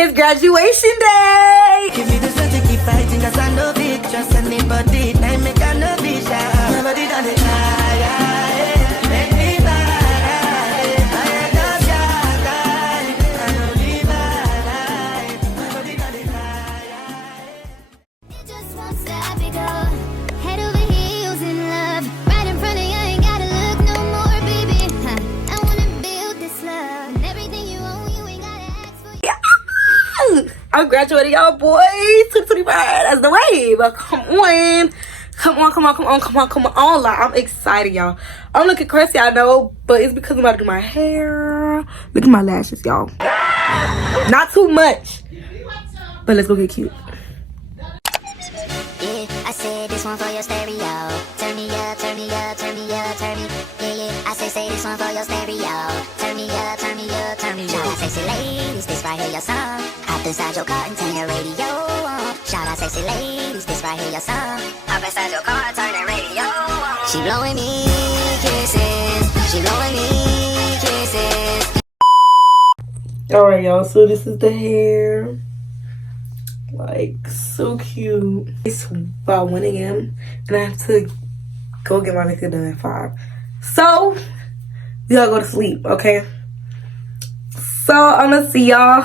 It's graduation day. Give me the strength to keep fighting, cause I know big trust anybody. Time make I know be shy. Nobody done it. Make me fly. I am not shy. I know be fly. Nobody done it. Just wants to happy go. Head over heels in love. Right in front of you, ain't gotta look no more, baby. I wanna build this love. And everything you own, you ain't gotta ask for. I'm graduating, y'all boys. 2025. That's the wave. Come on. Come on. Like, I'm excited, y'all. I'm looking crazy, I know, but it's because I'm about to do my hair. Look at my lashes, y'all. Not too much, but let's go get cute. Yeah, I said this one for your stereo. Turn me up, turn me up, turn me up, turn me. Yeah, I say this one for your stereo. Turn me up, turn me up, turn me up. Shout out sexy ladies, this right here your song. Hop inside your car and turn your radio on. Shout out sexy ladies, this right here your song. Hop inside your car and turn the radio on. She blowing me kisses. She blowing me kisses. Alright, y'all, so this is the hair. Like, so cute. It's about 1 a.m. and I have to go get my makeup done at 5. So, we gotta go to sleep, okay? So, I'm gonna see y'all.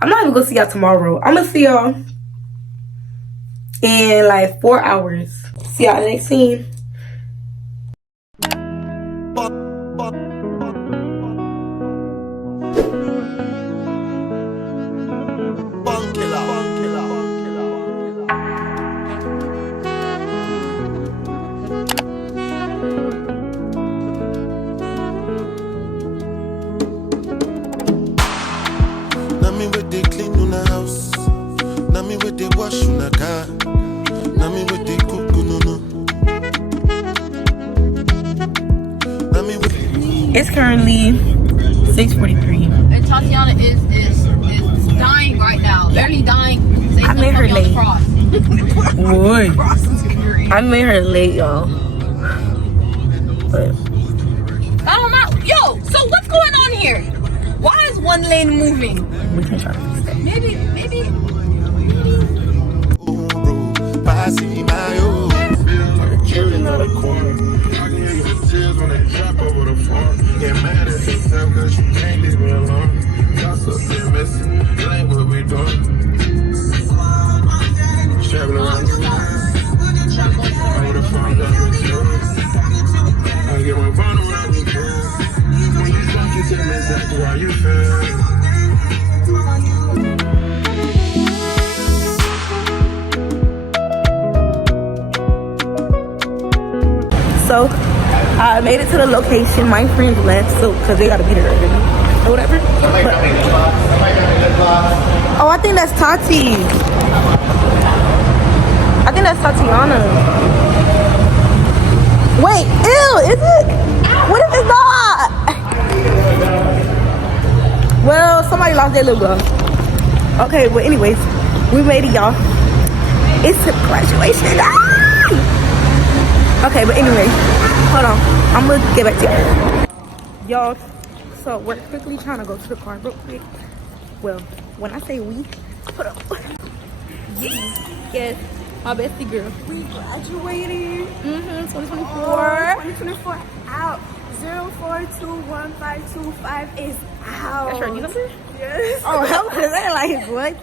I'm not even gonna see y'all tomorrow. I'm gonna see y'all in like 4 hours. See y'all in the next scene. Nami with the clean on the house. Nami with the wash on the car. Nami with the cook no no. Nami with. It's currently 6:43. And Tatiana is dying right now. Literally dying. I made her late. Boy. I made her late, y'all. But I don't know. Yo, so what's going on here? Why is one lane moving? we can try to fix that. Maybe. Passing my own. Children on the corner. Talking in the tears when they drop over the farm. Get mad at yourself cause you can't leave me alone. Gossip and messing, it ain't what we doing. Traveling around the world. I would've found out with you. I get my phone when I was good. When you talk, you tell me exactly how you feel. So I made it to the location. My friends left, so because they gotta be there already or whatever. But, oh, I think that's Tati. I think that's Tatiana. Wait, ew, is it? What if it's not? Well, somebody lost their little girl. Okay, well, anyways, we made it, y'all. It's a graduation. Okay, but anyway, hold on. I'm gonna get back to you. Y'all, so we're quickly trying to go to the car real quick. Well, when I say we, hold up. Yes, my bestie girl. We graduated. 2024. 2024 out. 042155 is out. That's your ID number? Yes. Oh, hell, they're like, what?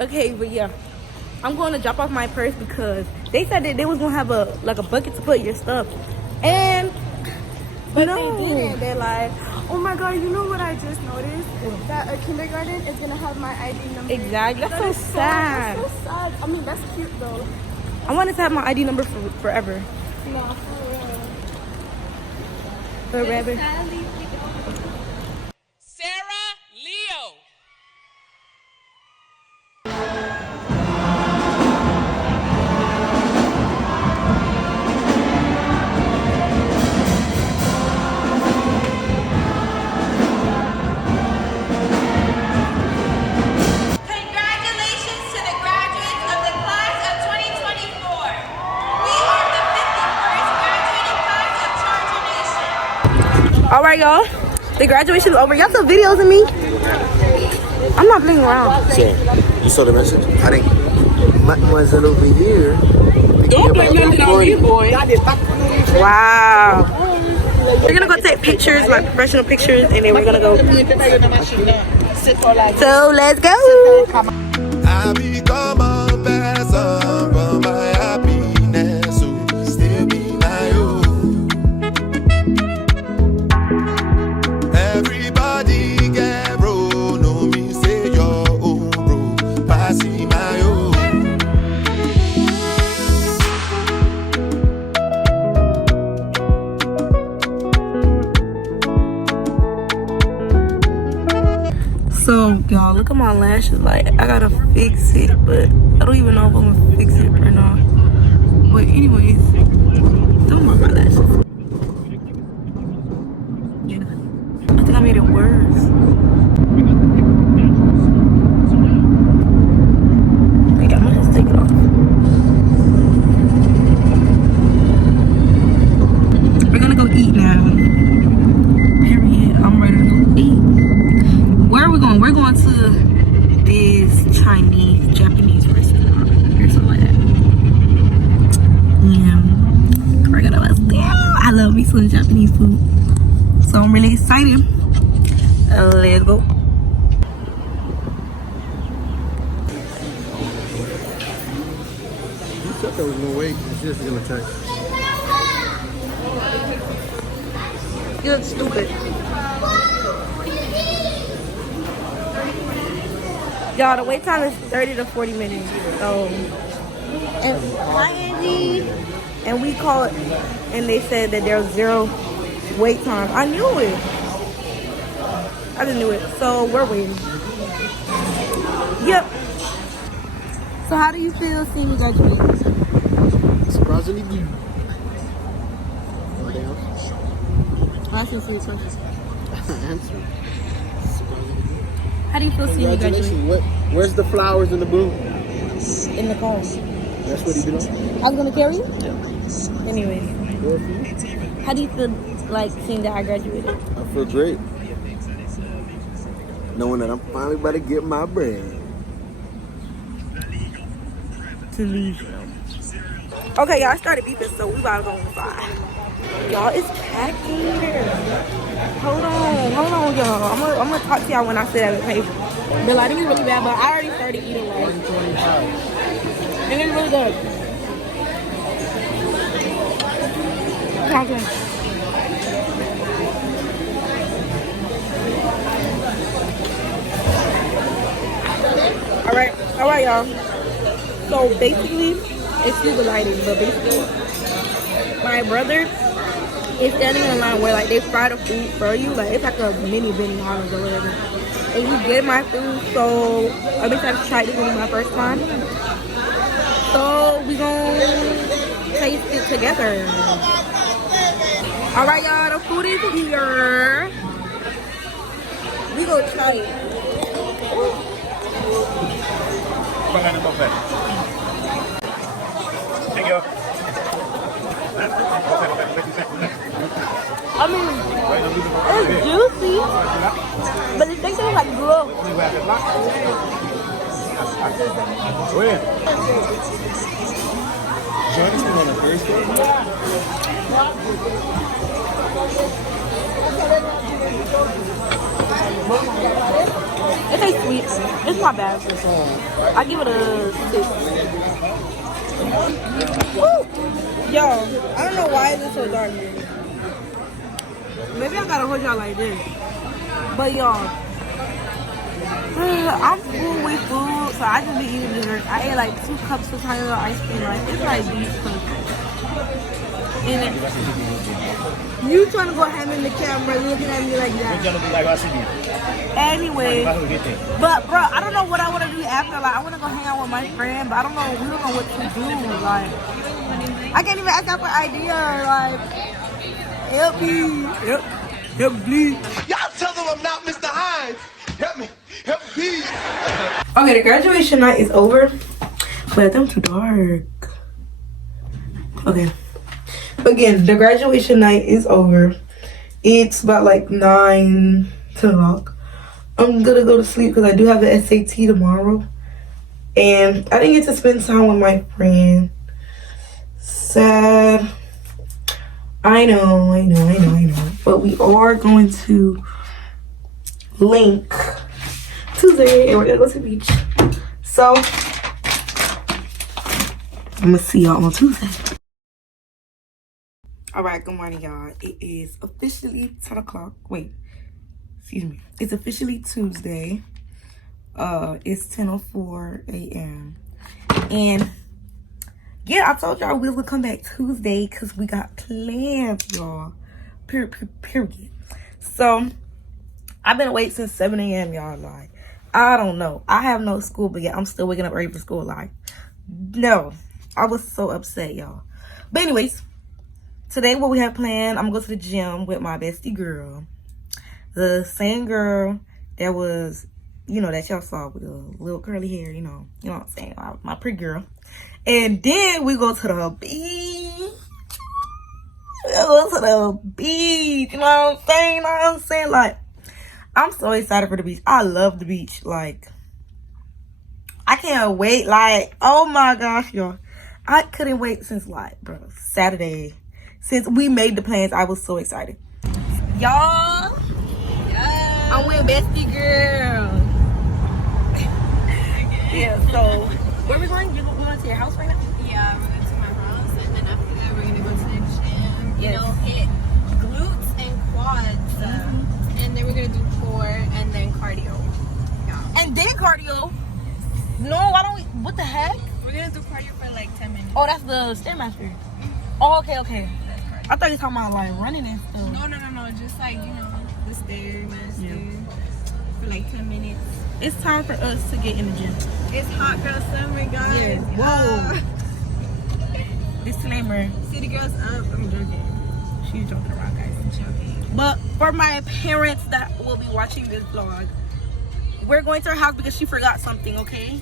Okay, but yeah. I'm going to drop off my purse because they said that they was going to have a bucket to put your stuff. And, But no. they didn't. They're like, oh my god, you know what I just noticed? That a kindergarten is gonna have my ID number. Exactly. That's That so is sad. That's so sad. I mean, that's cute though. I wanted to have my ID number for forever. No, for real. Forever. Sarah Leo. Congratulations to the graduates of the class of 2024. We are the 51st graduating class of Charger Nation. All right, y'all. The graduation is over. Y'all took videos of me? I'm not playing around. So, you saw the message? I didn't. Mademoiselle over here. Don't blame nothing on me, boy. Wow. We're gonna go take pictures, like professional pictures, and then we're gonna go. So let's go. I become a person for my happiness, so still be my own. Everybody get bro, no me say your own bro, passing my own. So y'all, look at my lashes. Like I gotta fix it, but I don't even know if I'm gonna fix it or not. But anyways, don't mind my lashes. Yeah, I think I made it worse. Like I'm gonna just take it off. We're gonna go eat now. Period. I'm ready to go eat. Where are we going? We're going to this Chinese, Japanese restaurant or something like that. Yeah. We're gonna bust down. I love me some Japanese food. So I'm really excited. Let's go. You said there was no way. It's just gonna text. You look stupid. Y'all, the wait time is 30 to 40 minutes. So, and hi Angie. And we called, and they said that there was 0 wait time. I knew it. I just knew it. So we're waiting. Yep. So how do you feel seeing me graduate? Surprisingly good. I can see your question. Answer. How do you feel seeing me graduate? Congratulations. Where's the flowers and the bloom? In the car. That's what he belongs. I was gonna carry you? Yeah. Anyways. Good for you. How do you feel like seeing that I graduated? I feel great. Knowing that I'm finally about to get my bread. To leave. Okay, y'all, I started beeping, so we about to go inside. Y'all, it's packed in here. Hold on, y'all. I'm gonna talk to y'all when I sit at the table. The lighting is really bad, but I already started eating like, and it's really good. Okay. All right, y'all. So basically, excuse the lighting, but basically, my brother is standing in line where like they fry the food for you, like it's like a mini Benihana's or whatever. And you get my food, so I'm excited to try it. This will be my first time. So we gonna taste it together. All right, y'all, the food is here. We gonna try it. I mean, it's juicy, but it tastes like glue. It tastes sweet. It's not bad. I give it a 6. Woo! Yo, I don't know why it's so dark here. Maybe I gotta hold y'all like this. But y'all, I'm full with food, so I just be eating dessert. I ate like 2 cups of tiny little ice cream. Like, it's like beef cookies. And then, you trying to go ham in the camera looking at me like that. Anyway, but bro, I don't know what I want to do after. Like, I want to go hang out with my friend, but I don't know. We don't know what to do. Like, I can't even ask out for idea. Like, help me, help me. Y'all tell them I'm not Mr. Hines. Help me, please. Okay, the graduation night is over. Wait, I think I'm too dark. Okay. Again, the graduation night is over. It's about like 9 o'clock. I'm gonna go to sleep because I do have an SAT tomorrow. And I didn't get to spend time with my friend. Sad. I know. But we are going to link Tuesday and we're gonna go to the beach. So I'm gonna see y'all on Tuesday. Alright, good morning, y'all. It is officially 10 o'clock. Wait, excuse me. It's officially Tuesday. It's 10:04 a.m. And yeah, I told y'all we was gonna come back Tuesday because we got plans, y'all. Period. So I've been awake since 7 a.m. y'all. Like, I don't know. I have no school, but yeah, I'm still waking up early for school. Like, no, I was so upset, y'all. But anyways, today what we have planned, I'm gonna go to the gym with my bestie girl, the same girl that was, you know, that y'all saw with the little curly hair, you know what I'm saying, my pretty girl. And then we go to the beach. We go to the beach, you know what I'm saying? Like, I'm so excited for the beach. I love the beach. Like, I can't wait. Like, oh my gosh, y'all. I couldn't wait since, like, bro, Saturday. Since we made the plans, I was so excited. Y'all, I'm with bestie girl. Yeah, so where we going? We're going to your house right now? Yeah, we're going to my house, and then after that, we're gonna go to the gym. Yes. You know, hit glutes and quads, and then we're gonna do core and then cardio. Yeah. And then cardio? No, why don't we? What the heck? We're gonna do cardio for like 10 minutes. Oh, that's the Stairmaster. Oh, okay. I thought you were talking about like running and stuff. No. Just like, you know, the Stairmaster for like 10 minutes. It's time for us to get in the gym. It's hot girl summer, guys. Yeah. Whoa. Disclaimer. City girls up. I'm joking. She's joking around, guys. I'm joking. But for my parents that will be watching this vlog, we're going to her house because she forgot something, okay?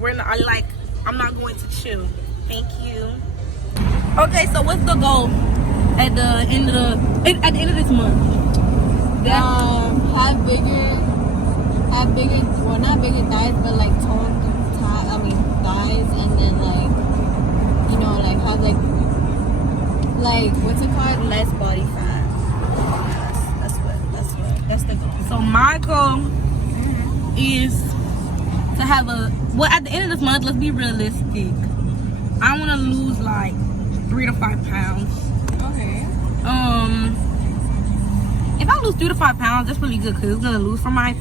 I'm not going to chill. Thank you. Okay, so what's the goal at the end of this month? Have bigger, well, not bigger thighs, but like toned thighs, and then like, you know, like have like what's it called, less body fat. That's the goal. So my goal is to have at the end of this month, let's be realistic. I want to lose like 3 to 5 pounds. Okay. If I lose 3 to 5 pounds, that's really good because it's gonna lose from my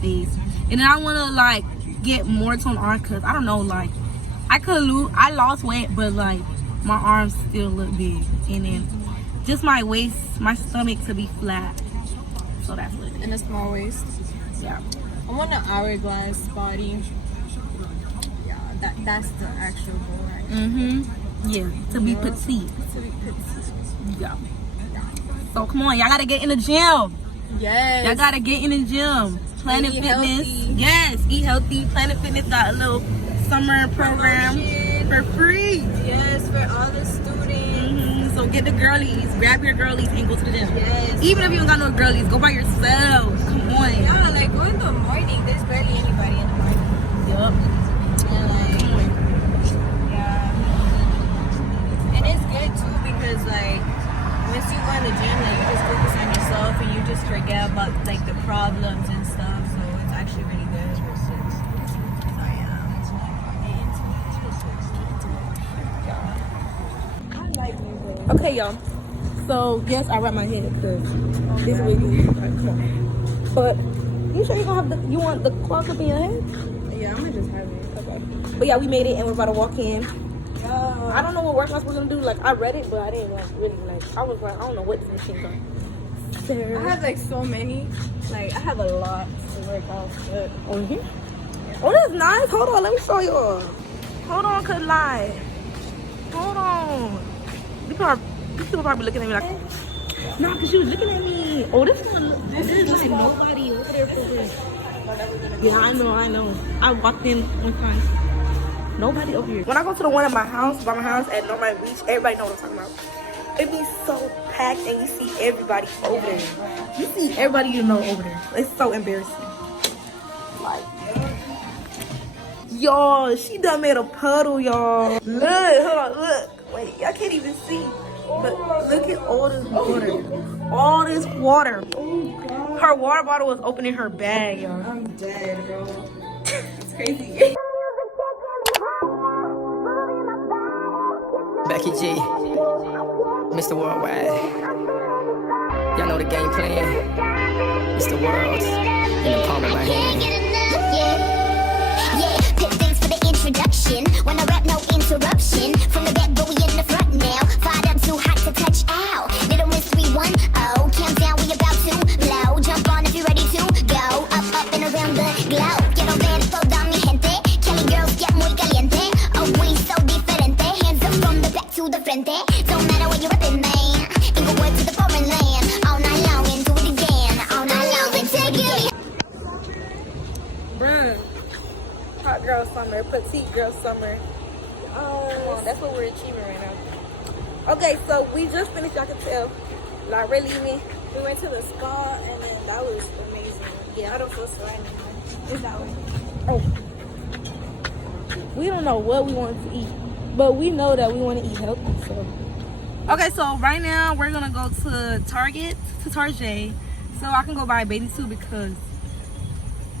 face. And then I want to like get more toned arms because I don't know, like I lost weight, but like my arms still look big, and then just my waist, my stomach to be flat. So that's what it is. And a small waist. Yeah. I want an hourglass body. Yeah, that's the actual goal, right? Yeah, to be petite. Yeah. So come on, y'all gotta get in the gym. Yes. Y'all gotta get in the gym. Planet Eat Fitness. healthy. Yes, eat healthy. Planet Fitness got a little summer program for free. Yes, for all the students. So get the girlies, grab your girlies and go to the gym. Yes. Even if you don't got no girlies, go by yourself. Come on. Yeah, like go in the morning. There's barely anybody in the morning. Yup. And like, yeah. And it's good too because like once you go in the gym, like you just focus on yourself and you just forget about like the problems and stuff. So it's actually really good. Okay, y'all. So yes, I wrap my head because this wig is like, come on. But you sure you gonna have you want the cloth up in your head? Yeah, I'm gonna just have it. Okay. But yeah, we made it and we're about to walk in. I don't know what workouts we're gonna do. Like I read it, but I didn't like really like. I was like, I don't know what this machine does. I have like so many. Like I have a lot to work out. But on here. Oh, that's nice. Hold on, let me show you. Hold on, could lie. Hold on. People probably looking at me like, nah, cause she was looking at me. Oh, this is like nobody over there for real. Yeah, I know. I walked in one time. Nobody over here. When I go to the one at my house, by my house at North Miami Beach, everybody know what I'm talking about. it be so packed and you see everybody over there. You see everybody you know over there. It's so embarrassing. Like, y'all, she done made a puddle, y'all. Look, hold on, look. Wait, I can't even see. But look at all this water. All this water. Her water bottle was open in her bag, y'all. I'm dead, bro. It's crazy. Becky G, Mr. Worldwide. Y'all know the game plan. It's the world in the palm of my hand. Yeah, thanks for the introduction. When I rap, no interruption. From the back, but we in the front now. Fired up, too hot to touch out. Little Miss 310. Countdown, we about to blow. Jump on if you're ready to go. Up, and around the globe. Quiero ver toda mi gente. Kelly girls get muy caliente. Oh, we so diferente. Hands up from the back to the frente. Don't matter where you're reppin', man. Inglewood to the foreign land. All night long and do it again. All night long and take it. Bruh. Hot girl summer, petite girl summer. Come on, that's what we're achieving right now. Okay, so we just finished, y'all can tell. La Relimi. We went to the spa and then that was amazing. Yeah, I don't feel so anymore. It's that way. Oh. We don't know what we want to eat, but we know that we want to eat healthy, so. Okay, so right now we're gonna go to Target, so I can go buy a bathing suit because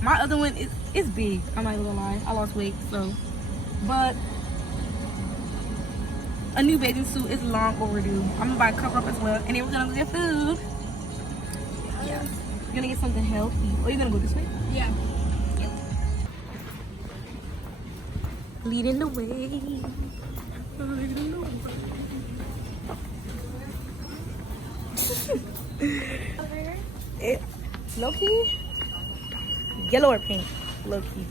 my other one is big. I'm not gonna lie, I lost weight, so. But a new bathing suit is long overdue. I'm gonna buy a cover up as well, and then we're gonna go get food. Yeah, we're gonna get something healthy. Oh, you gonna go this way? Yeah. Leading the way. Leading the way. It low key, yellow or pink, low key,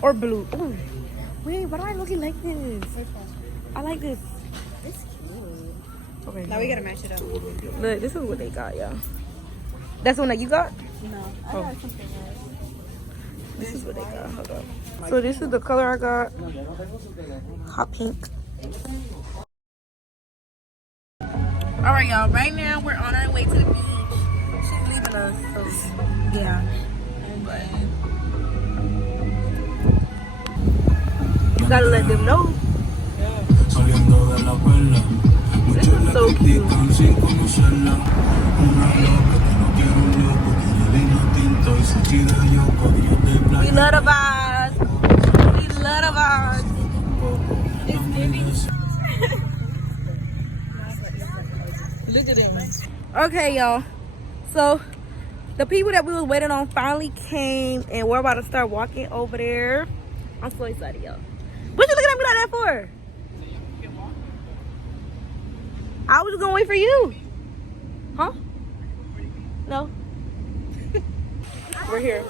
or blue. Ooh, wait, why do I look like this? I like this. It's cute. Okay. Now we gotta match it up. Look, this is what they got, y'all. That's the one that you got? No, I got something else. This is what they got. Hold up. So this is the color I got. Hot pink. All right, y'all. Right now we're on our way to the beach. She's leaving us, so yeah. But you gotta let them know. This is so cute. We love the vibes. We love the vibes. It's giving. Look at it. Okay, y'all. So the people that we was waiting on finally came, and we're about to start walking over there. I'm so excited, y'all. What you looking at me like that for? I was just gonna wait for you. Huh? No. We're here.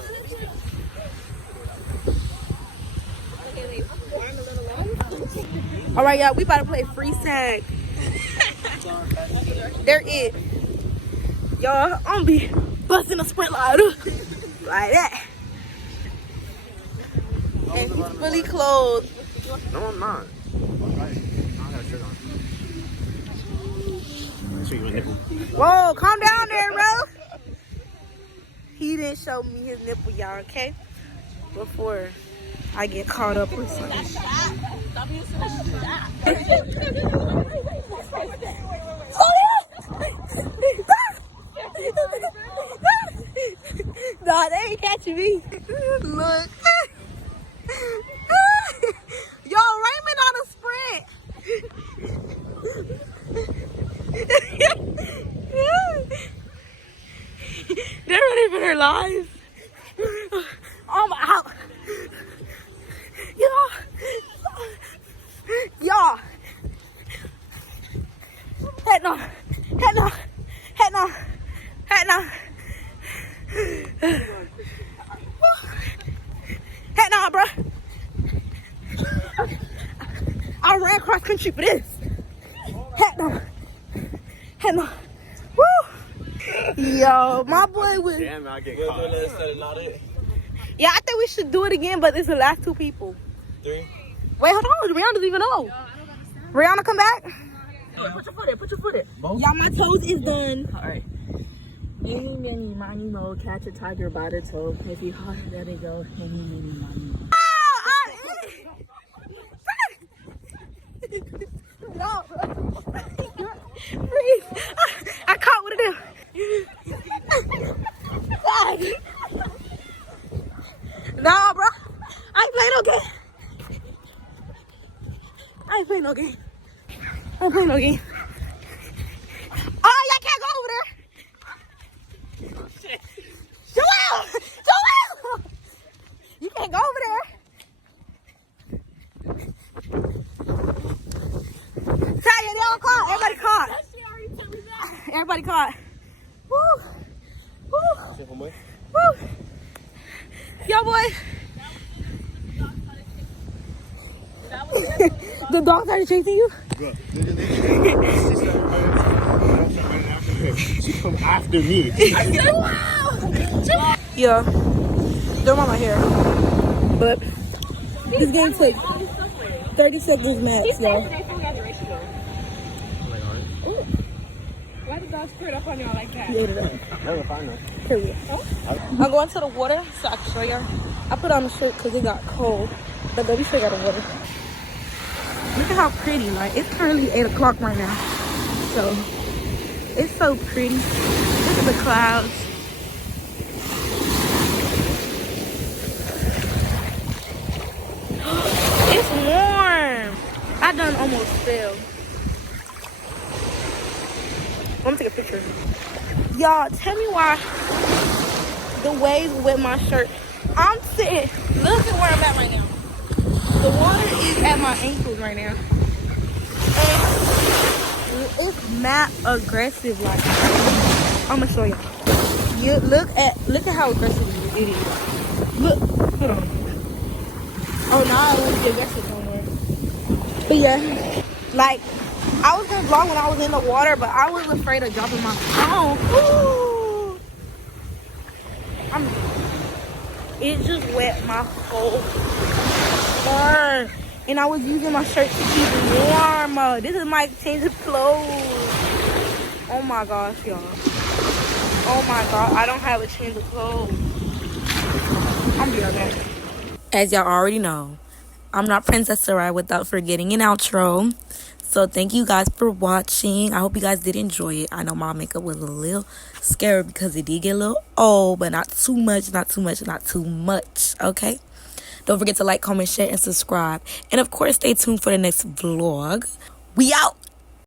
All right, y'all. We about to play freeze tag. There it. Y'all, I'm gonna be busting a sprint like that. And he's fully clothed. No, I'm not. Whoa, calm down there, bro. He didn't show me his nipple, y'all, okay? Before I get caught up with something. Nah, they ain't catching me. Look. Yo, Raymond on a sprint. They're running for their lives. I'm out. Y'all. Head no. Head no. Head no. Head no. Head no, bro. I ran cross country for this. Head no. Head no. Woo. Yo, my boy was. Damn, I get caught. Yeah, I think we should do it again, but it's the last two people. 3. Wait, hold on. Rihanna doesn't even know. Rihanna, come back. Put your foot in. Put your foot in. Y'all, my toes is done. All right. Eeny, meeny, miny, mo. Catch a tiger by the toe. If you hot, there they go. Eeny, meeny, miny, mo. No, please. I caught one of them. Nah, bro. I ain't playing no game. I ain't playing no game. Oh, y'all can't go over there. Joel! You can't go over there. Taya, they all caught. Everybody caught. Woo. Yo, boy. The dog started chasing you? She come after me. Yeah. Don't mind my hair. But this game took 30 seconds max, y'all. Why the dog spread up on y'all like that? He ate it up. Never find her. Period. I'm going to the water so I can show y'all. I put on the shirt because it got cold. But baby still got the water. Look at how pretty. Like, it's currently 8 o'clock right now. So, it's so pretty. Look at the clouds. It's warm. I done almost fell. Let me take a picture. Y'all, tell me why the waves wet my shirt. I'm sitting, look at where I'm at right now. The water is at my ankles right now. And it's mad aggressive, like, I'm gonna show y'all. Look at how aggressive it is. Look, hold on. Oh, now I won't be aggressive no more. But yeah, like, I was gonna vlog when I was in the water, but I was afraid of dropping my phone. Ooh. It just wet my whole fur. And I was using my shirt to keep it warm. This is my change of clothes. Oh my gosh, y'all. Oh my god, I don't have a change of clothes. I'm be okay. As y'all already know, I'm not Princess Sarai without forgetting an outro. So thank you guys for watching. I hope you guys did enjoy it. I know my makeup was a little scary because it did get a little old, but not too much, okay? Don't forget to like, comment, share, and subscribe. And of course, stay tuned for the next vlog. We out!